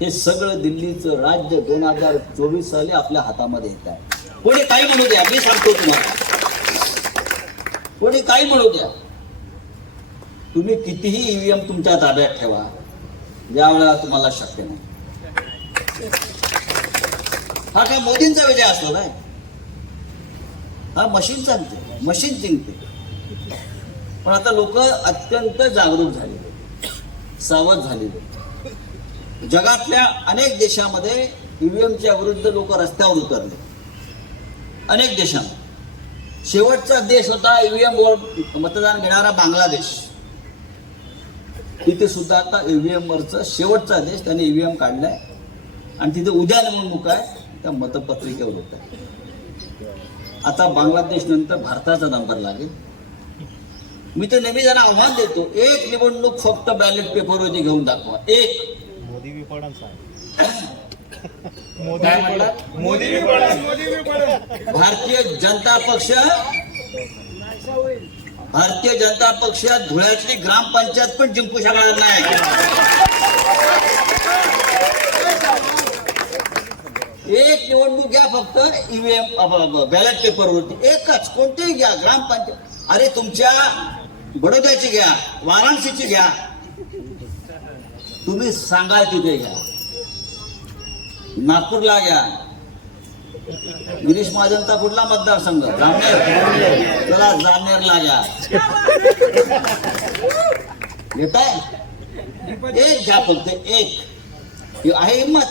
हे सगळं दिल्लीचं राज्य दोन हजार चोवीस साली आपल्या हातामध्ये येत आहे. कोणी काही म्हणू द्या मी सांगतो तुम्हाला. कोणी काही म्हणू द्या. तुम्ही कितीही ईव्हीएम तुमच्या ताब्यात ठेवा. यावेळेला तुम्हाला शक्य नाही. हा काय मोदींचा विजय असतो ना हा मशीनचा विजय मशीन जिंकते. पण आता लोक अत्यंत जागरूक झालेले सावध झालेले जगातल्या अनेक देशामध्ये ईव्हीएमच्या विरुद्ध लोक रस्त्यावर उतरले. अनेक देशांमध्ये. शेवटचा देश होता ईव्हीएम वर मतदान घेणारा बांगलादेश. तिथे सुद्धा आता ईव्हीएम वरचा शेवटचा देश त्याने ईव्हीएम काढलाय. आणि तिथे उद्या निवडणूक आहे त्या मतपत्रिकेवर होत आहे. आता बांगलादेश नंतर भारताचा नंबर लागेल. मी तर नेहमी जरा आव्हान देतो एक निवडणूक फक्त बॅलेट पेपरवरती घेऊन दाखवा. एक. मोदी भी पडन साहेब काय म्हणला? मोदी भी पडन मोदी भी पडन भारतीय जनता पक्ष? भारतीय जनता पक्ष धुळ्यातली ग्रामपंचायत पण जिंकू शकणार नाही. एक निवडणूक घ्या फक्त ईव्हीएम बॅलेट पेपरवरती एकच कोणतीही घ्या ग्रामपंचायत. अरे तुमच्या बडोद्याची घ्या वाराणसीची घ्या. तुम्ही सांगाल तिथे घ्या नागपूरला घ्या गिरीश महाजनचा कुठला मतदारसंघ? जामनेर. चला जामनेरला घ्या घेताय एक घ्या फक्त एक. ही आहे हिंमत.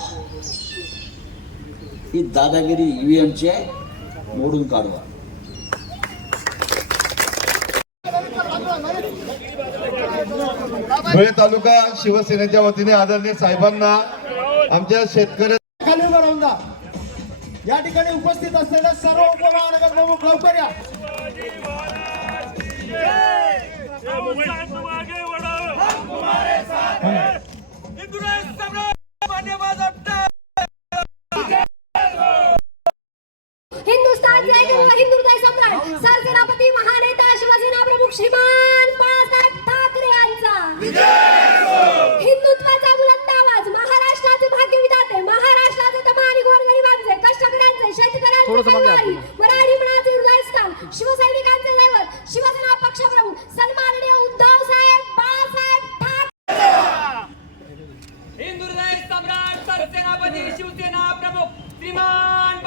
ही दादागिरी ईव्हीएमची आहे मोडून काढवा. धुळे तालुका शिवसेनेच्या वतीने आदरणीय साहेबांना आमच्या शेतकरी खाली उभं राहून जा. या ठिकाणी उपस्थित असलेल्या सर्व उपमहानगर प्रमुख लवकर या. शेतकऱ्यांचे कल्याणी मराठी मनाचे हृदयस्थान शिवसैनिकांचे दैवत शिवसेना पक्षप्रमुख सन्माननीय उद्धव साहेब बाळासाहेब ठाकरे. हिंदुराय सम्राट सरसेनापती शिवसेना प्रमुख श्रीमान